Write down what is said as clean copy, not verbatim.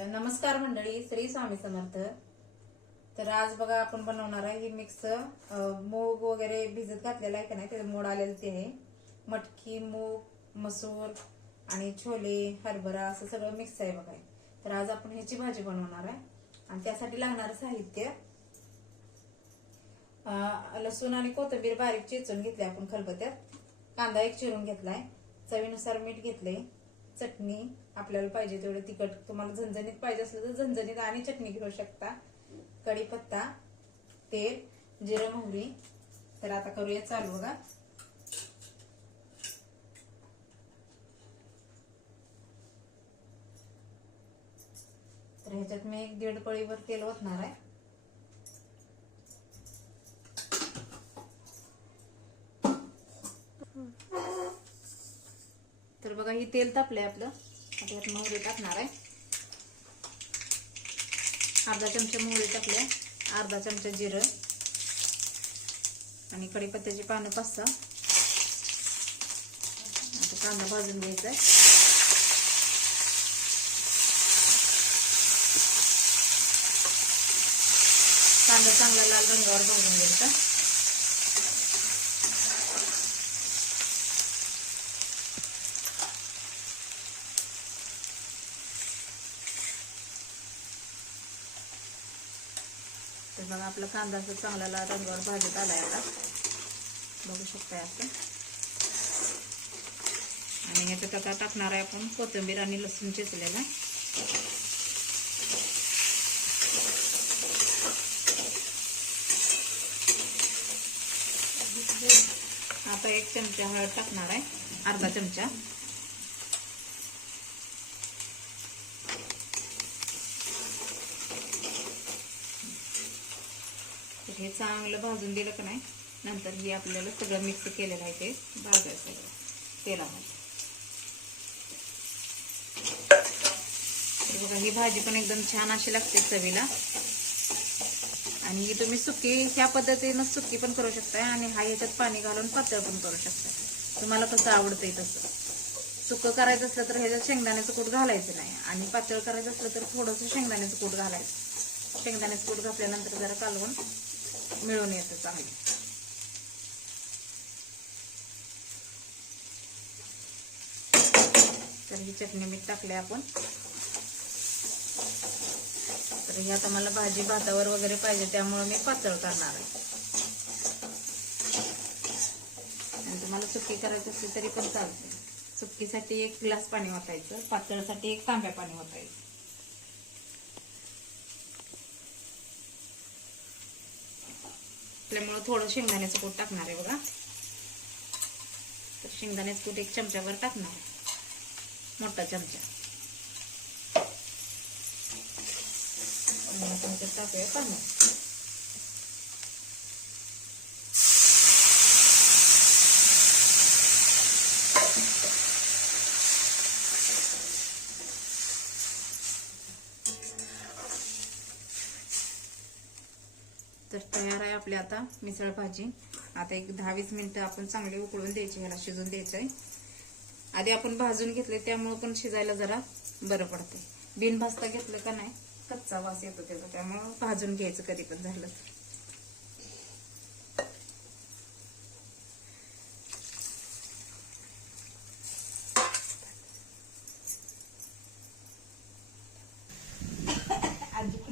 नमस्कार मंडळी, श्री स्वामी समर्थ. तर आज बघा आपण बनवणार आहे ही मिक्स मूग वगैरे भिजत घातलेला आहे का नाही, त्याचं मोड आलेलं ते आहे. मटकी, मूग, मसूर आणि छोले, हरभरा असं सगळं मिक्स आहे बघा. तर आज आपण ह्याची भाजी बनवणार आहे आणि त्यासाठी लागणारं साहित्य लसूण आणि कोथिंबीर बारीक चिरून घेतली आपण खलबत्त्यात. कांदा एक चिरून घेतलाय, चवीनुसार मीठ घेतले, चटणी आपल्याला पाहिजे तेवढे तिखट, तुम्हाला झणझणीत पाहिजे असलं तर झणझणीत आणि चटणी घेऊ शकता, कढीपत्ता, तेल, जिरं, मोहरी. तर आता करूया चालू बघा. तर ह्याच्यात मी 1.5 पळीवर तेल ओतणार आहे. तर बघा ही तेल तापलंय आपलं. आता यात मोहरी टाकणार आहे. अर्धा चमचा मोहरी टाकल्या, अर्धा चमचा जिरं आणि कढीपत्त्याची पानं 5-6. आता कांदा भाजून घ्यायचा आहे. कांदा चांगला लाल रंगावर भाजून घ्यायचा. तर बघा आपला कांदा असं चांगला लाल रंगावर भाजत आलाय. आता बघू शकताय असं. आणि याच्यात आता टाकणार आहे आपण कोथिंबीर आणि लसूण चिरलेला. आता 1 चमचा हळद टाकणार आहे, अर्धा चमचा. हे चांगलं भाजून दिलं का नाही, नंतर हे आपल्याला सगळं मिक्स केलेलं आहे ते भाजायचं तेलामध्ये. तर बघा ही भाजी पण एकदम छान अशी लागते चवीला. आणि ही तुम्ही सुकी ह्या पद्धतीनं सुकी पण करू शकता आणि हा ह्याच्यात पाणी घालून पातळ पण करू शकता, तुम्हाला कसं आवडतंय तसं. सुकं करायचं असलं तर ह्याच्यात शेंगदाण्याचं कूट घालायचं नाही, आणि पातळ करायचं असलं तर थोडंसं शेंगदाण्याचं कूट घालायचं. शेंगदाण्याचं कूट घातल्यानंतर जरा कालवून मिळून येतं चांगलं. तर ही चटणी मीठ टाकले आपण. तर ही आता मला भाजी भातावर वगैरे पाहिजे, त्यामुळे मी पातळ करणार आहे. आणि तुम्हाला सुकी करायची असली तरी पण चालते. सुकीसाठी 1 ग्लास पाणी ओतायचं, पातळसाठी 1 तांब्या पाणी ओतायचं. आपल्यामुळे थोडं शेंगदाण्याचं कूट टाकणार आहे बघा. तर शेंगदाण्याचं कूट 1 चमचाभर टाकणार आहे, मोठा चमचा. टाकूया पाणी. तर तयार आहे आपली आता मिसळ भाजी. आता एक 10-20 मिनिटं आपण चांगले उकळून द्यायचे, ह्याला शिजून द्यायचंय. आधी आपण भाजून घेतले त्यामुळे पण शिजायला जरा बरं पडते. बिन भाजता घेतलं का नाही कच्चा वास येतो त्याचा, त्यामुळे भाजून घ्यायचं कधी पण झालं तर. आजी